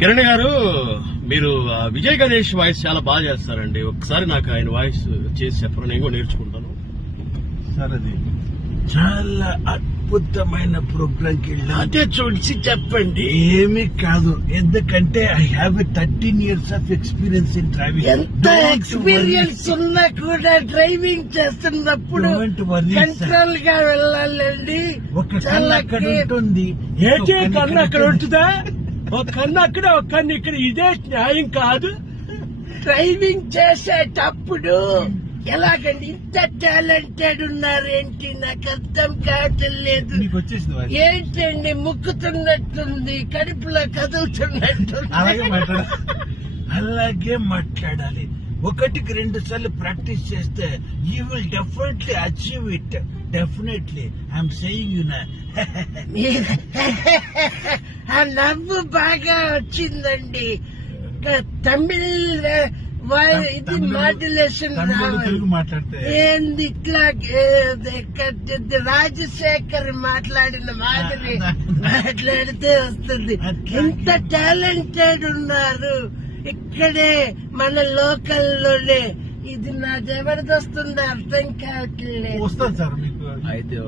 కిరణ్ గారు, మీరు విజయ్ గణేష్ వాయిస్ చాలా బాగా చేస్తారండి. ఒకసారి నాకు ఆయన వాయిస్ చేసి చెప్పరు, నేను కూడా నేర్చుకుంటాను. సార్ అది చాలా అద్భుతమైన ప్రోగ్రామ్ కి వెళ్ళి అదే చూసి చెప్పండి. ఏమీ కాదు, ఎందుకంటే I have 13 years of experience in driving. ఎంత ఎక్స్పీరియన్స్ ఉన్నా కూడా డ్రైవింగ్ చేస్తున్నప్పుడు కంట్రోల్ గా వెళ్ళాలండి. ఒక కన్ను అక్కడ ఉంటుంది, ఏకే కన్ను అక్కడ ఉంటుందా? ఒక కన్ను అక్కడ, ఒక కన్ను ఇక్కడ. ఇదే న్యాయం కాదు. డ్రైవింగ్ చేసేటప్పుడు ఎలాగండి ఇంత టాలెంటెడ్ ఉన్నారేంటి, నాకు అర్థం కావట్లేదు. మీకు వచ్చేసింది ఏంటండి ముక్కుతున్నట్టుంది, కడుపులో కదులుతున్నట్టుంది. అలాగే మాట్లాడాలి. 1-2 సార్లు ప్రాక్టీస్ చేస్తే you will definitely achieve it. Definitely I'm saying you నా. ఆ నవ్వు బాగా వచ్చిందండి. తమిళ ఇది మాడ్యులేషన్ తెలుగు మాట్లాడితే ఏంది ఇట్లా రాజశేఖర్ మాట్లాడిన మాదిరి మాట్లాడితే వస్తుంది. ఎంత టాలెంటెడ్ ఉన్నారు ఇక్కడే మన లోకల్లోనే. ఇది నా జబర్దస్త్ అర్థం కావట్లేదు. వస్తుంది సార్ మీకు అయితే